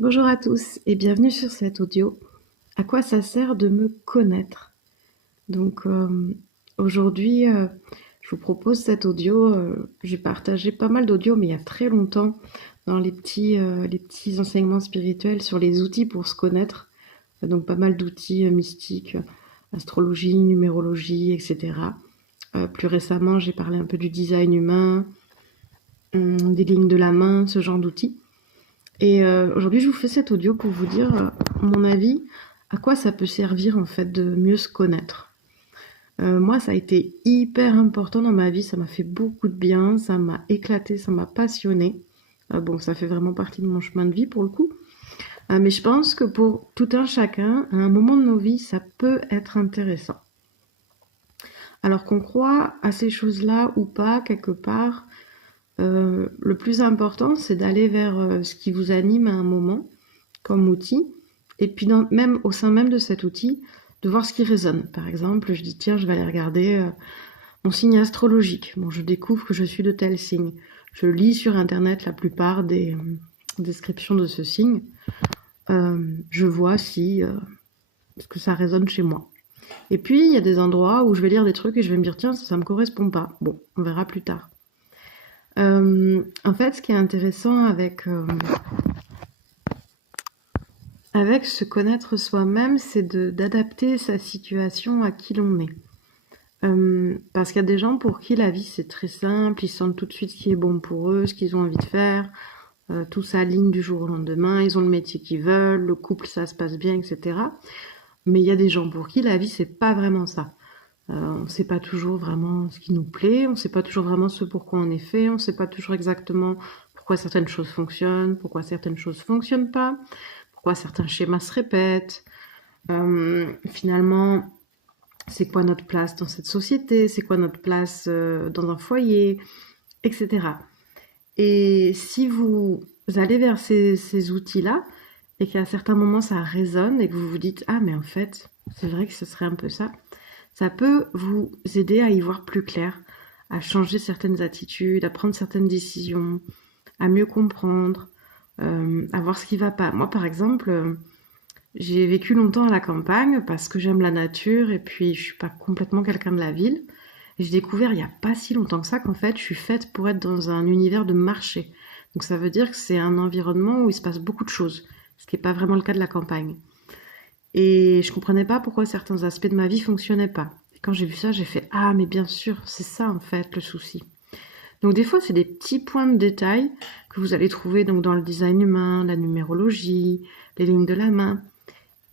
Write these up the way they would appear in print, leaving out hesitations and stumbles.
Bonjour à tous et bienvenue sur cet audio. À quoi ça sert de me connaître? Donc aujourd'hui, je vous propose cet audio. J'ai partagé pas mal d'audios, mais il y a très longtemps, dans les petits enseignements spirituels sur les outils pour se connaître. Donc pas mal d'outils mystiques, astrologie, numérologie, etc. Plus récemment, j'ai parlé un peu du design humain, des lignes de la main, ce genre d'outils. Et aujourd'hui, je vous fais cet audio pour vous dire, mon avis, à quoi ça peut servir en fait de mieux se connaître. Moi, ça a été hyper important dans ma vie, ça m'a fait beaucoup de bien, ça m'a éclaté, ça m'a passionné. Bon, ça fait vraiment partie de mon chemin de vie pour le coup. Mais je pense que pour tout un chacun, à un moment de nos vies, ça peut être intéressant. Alors qu'on croit à ces choses-là ou pas, quelque part, le plus important, c'est d'aller vers ce qui vous anime à un moment comme outil, et puis même au sein même de cet outil, de voir ce qui résonne. Par exemple, je dis tiens, je vais aller regarder mon signe astrologique. Bon, je découvre que je suis de tel signe. Je lis sur internet la plupart des descriptions de ce signe. Je vois si ce que ça résonne chez moi. Et puis il y a des endroits où je vais lire des trucs et je vais me dire tiens, ça me correspond pas. Bon, on verra plus tard. En fait, ce qui est intéressant avec se connaître soi-même, c'est d'adapter sa situation à qui l'on est. Parce qu'il y a des gens pour qui la vie c'est très simple, ils sentent tout de suite ce qui est bon pour eux, ce qu'ils ont envie de faire, tout s'aligne du jour au lendemain, ils ont le métier qu'ils veulent, le couple ça se passe bien, etc. Mais il y a des gens pour qui la vie c'est pas vraiment ça. On ne sait pas toujours vraiment ce qui nous plaît, on ne sait pas toujours vraiment ce pourquoi on est fait, on ne sait pas toujours exactement pourquoi certaines choses fonctionnent, pourquoi certaines choses fonctionnent pas, pourquoi certains schémas se répètent. Finalement, c'est quoi notre place dans cette société, c'est quoi notre place dans un foyer, etc. Et si vous allez vers ces outils-là, et qu'à certains moments ça résonne, et que vous vous dites ah mais en fait, c'est vrai que ce serait un peu ça, ça peut vous aider à y voir plus clair, à changer certaines attitudes, à prendre certaines décisions, à mieux comprendre, à voir ce qui va pas. Moi par exemple, j'ai vécu longtemps à la campagne parce que j'aime la nature et puis je suis pas complètement quelqu'un de la ville. Et j'ai découvert il y a pas si longtemps que ça qu'en fait je suis faite pour être dans un univers de marché. Donc ça veut dire que c'est un environnement où il se passe beaucoup de choses, ce qui n'est pas vraiment le cas de la campagne. Et je comprenais pas pourquoi certains aspects de ma vie fonctionnaient pas. Et quand j'ai vu ça, j'ai fait ah mais bien sûr, c'est ça en fait le souci. Donc des fois c'est des petits points de détail que vous allez trouver donc dans le design humain, la numérologie, les lignes de la main.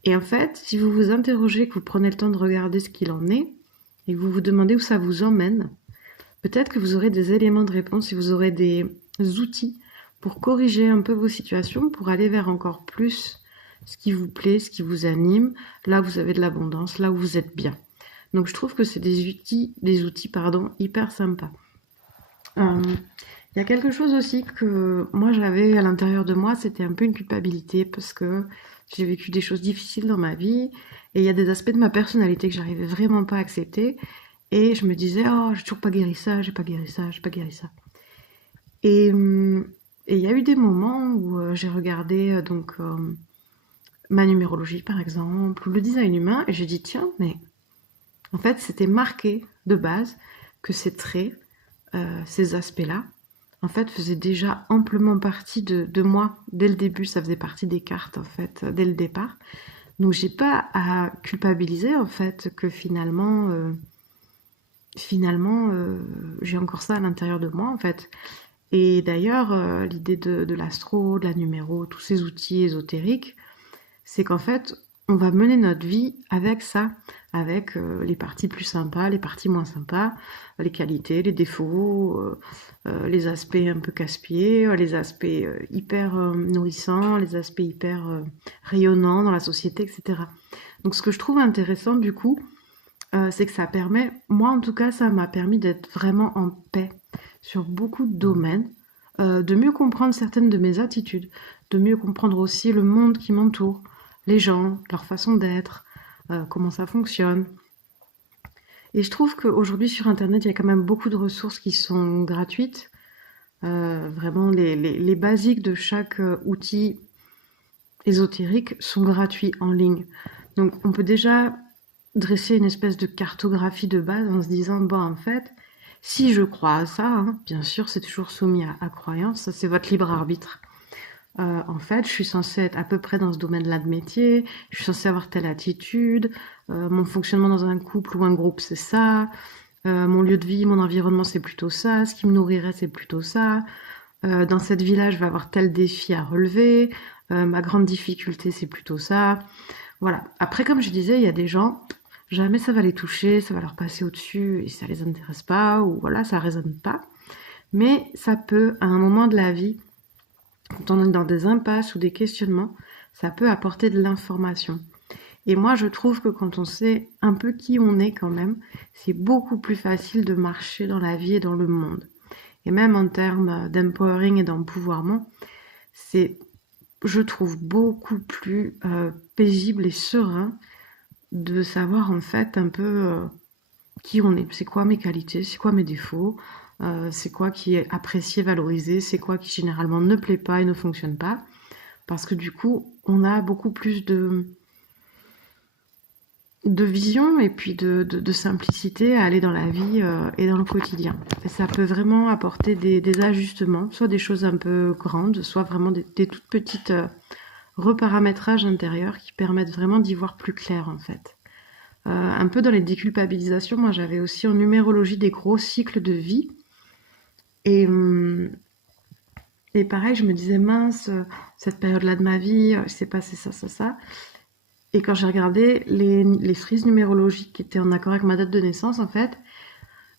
Et en fait, si vous vous interrogez, que vous prenez le temps de regarder ce qu'il en est, et que vous vous demandez où ça vous emmène, peut-être que vous aurez des éléments de réponse et vous aurez des outils pour corriger un peu vos situations, pour aller vers encore plus ce qui vous plaît, ce qui vous anime, là où vous avez de l'abondance, là où vous êtes bien. Donc je trouve que c'est des outils hyper sympas. Il y a quelque chose aussi que moi j'avais à l'intérieur de moi, c'était un peu une culpabilité parce que j'ai vécu des choses difficiles dans ma vie et il y a des aspects de ma personnalité que j'arrivais vraiment pas à accepter et je me disais oh j'ai toujours pas guéri ça, j'ai pas guéri ça, j'ai pas guéri ça. Et il y a eu des moments où j'ai regardé ma numérologie par exemple ou le design humain et j'ai dit tiens mais en fait c'était marqué de base que ces traits, ces aspects-là en fait, faisait déjà amplement partie de moi. Dès le début, ça faisait partie des cartes, en fait, dès le départ. Donc, j'ai pas à culpabiliser, en fait, que finalement, j'ai encore ça à l'intérieur de moi, en fait. Et d'ailleurs, l'idée de l'astro, de la numéro, tous ces outils ésotériques, c'est qu'en fait, on va mener notre vie avec ça, avec les parties plus sympas, les parties moins sympas, les qualités, les défauts, les aspects un peu casse-pieds, les aspects hyper nourrissants, les aspects hyper rayonnants dans la société, etc. Donc ce que je trouve intéressant du coup, c'est que ça permet, moi en tout cas, ça m'a permis d'être vraiment en paix sur beaucoup de domaines, de mieux comprendre certaines de mes attitudes, de mieux comprendre aussi le monde qui m'entoure, les gens, leur façon d'être, comment ça fonctionne. Et je trouve qu'aujourd'hui sur Internet, il y a quand même beaucoup de ressources qui sont gratuites. Vraiment, les basiques de chaque outil ésotériques sont gratuits en ligne. Donc on peut déjà dresser une espèce de cartographie de base en se disant, bon en fait, si je crois à ça, hein, bien sûr c'est toujours soumis à croyance, ça c'est votre libre arbitre. En fait, je suis censée être à peu près dans ce domaine-là de métier, je suis censée avoir telle attitude, mon fonctionnement dans un couple ou un groupe c'est ça, mon lieu de vie, mon environnement c'est plutôt ça, ce qui me nourrirait c'est plutôt ça, dans cette vie-là je vais avoir tel défi à relever, ma grande difficulté c'est plutôt ça. Voilà. Après, comme je disais, il y a des gens, jamais ça va les toucher, ça va leur passer au-dessus et ça les intéresse pas, ou voilà, ça résonne pas. Mais ça peut, à un moment de la vie, quand on est dans des impasses ou des questionnements, ça peut apporter de l'information. Et moi, je trouve que quand on sait un peu qui on est quand même, c'est beaucoup plus facile de marcher dans la vie et dans le monde. Et même en termes d'empowering et d'empouvoirment, c'est, je trouve, beaucoup plus paisible et serein de savoir en fait un peu qui on est, c'est quoi mes qualités, c'est quoi mes défauts, c'est quoi qui est apprécié, valorisé, c'est quoi qui généralement ne plaît pas et ne fonctionne pas. Parce que du coup, on a beaucoup plus de vision et puis de simplicité à aller dans la vie et dans le quotidien. Et ça peut vraiment apporter des ajustements, soit des choses un peu grandes, soit vraiment des toutes petites reparamétrages intérieurs qui permettent vraiment d'y voir plus clair en fait. Un peu dans les déculpabilisations, moi j'avais aussi en numérologie des gros cycles de vie. Et, et pareil, je me disais, mince, cette période-là de ma vie, il s'est passé ça, ça, ça. Et quand j'ai regardé les frises numérologiques qui étaient en accord avec ma date de naissance, en fait,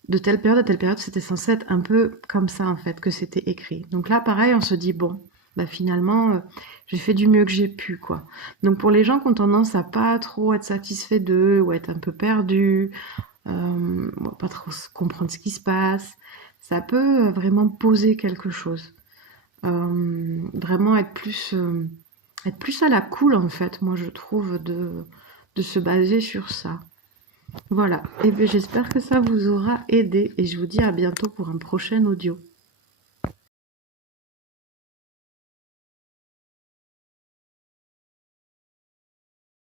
de telle période à telle période, c'était censé être un peu comme ça, en fait, que c'était écrit. Donc là, pareil, on se dit, bon, bah finalement, j'ai fait du mieux que j'ai pu, quoi. Donc pour les gens qui ont tendance à pas trop être satisfaits d'eux, ou être un peu perdus, pas trop comprendre ce qui se passe, ça peut vraiment poser quelque chose. Vraiment être plus à la cool, en fait, moi, je trouve, de se baser sur ça. Voilà. Et bien, j'espère que ça vous aura aidé et je vous dis à bientôt pour un prochain audio.